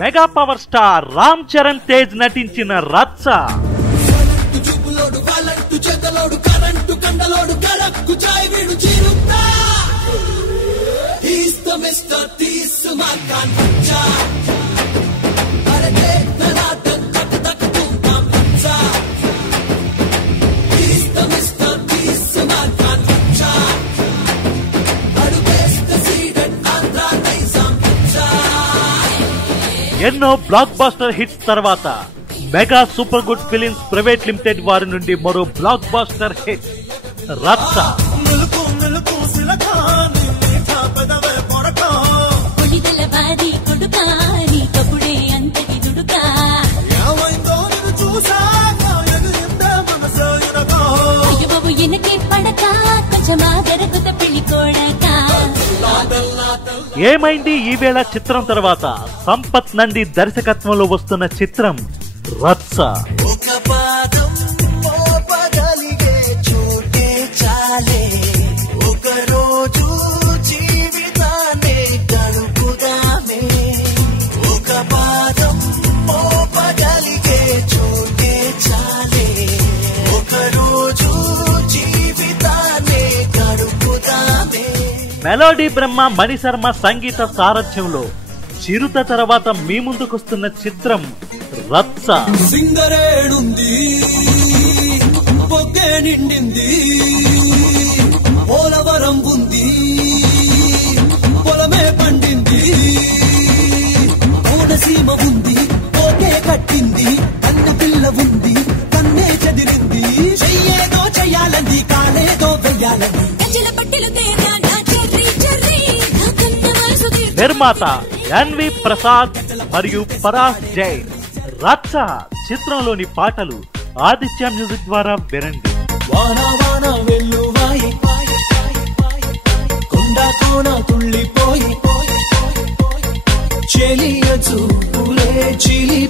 Mega power star Ram Charan Tej నటించిన రచ్చ ఎన్నో బ్లాక్ బాస్టర్ హిట్స్ తర్వాత mega super good films private limited వారి నుండి మరో బ్లాక్ బాస్టర్ హిట్ రచ్చ. ఏమైంది ఈవేళ చిత్రం తర్వాత సంపత్ నంది దర్శకత్వంలో వస్తున్న చిత్రం రచ్చ. మెలోడీ బ్రహ్మ మణిశర్మ సంగీత సారథ్యంలో చిరుత తర్వాత మీ ముందుకొస్తున్న చిత్రం రచ్చ. సింగరేణుంది పొగ్గే నిండింది పోలవరం ఉంది పొలమే పండింది కోనసీమ ఉంది పోతే కట్టింది కన్న పిల్ల ఉంది కన్నే చెదిరింది చెయ్యేదో చెయ్యాలంది కాలేదో వెయ్యాలంది. నిర్మాత ఎన్వి ప్రసాద్ మరియు పరాస్ జైన్. రచ్చ చిత్రంలోని పాటలు ఆదిత్య మ్యూజిక్ ద్వారా వినండి. వానా వానా వెల్లువాయి కొండ కోన తుళ్ళిపోయి చెలియ చూపులే చిలి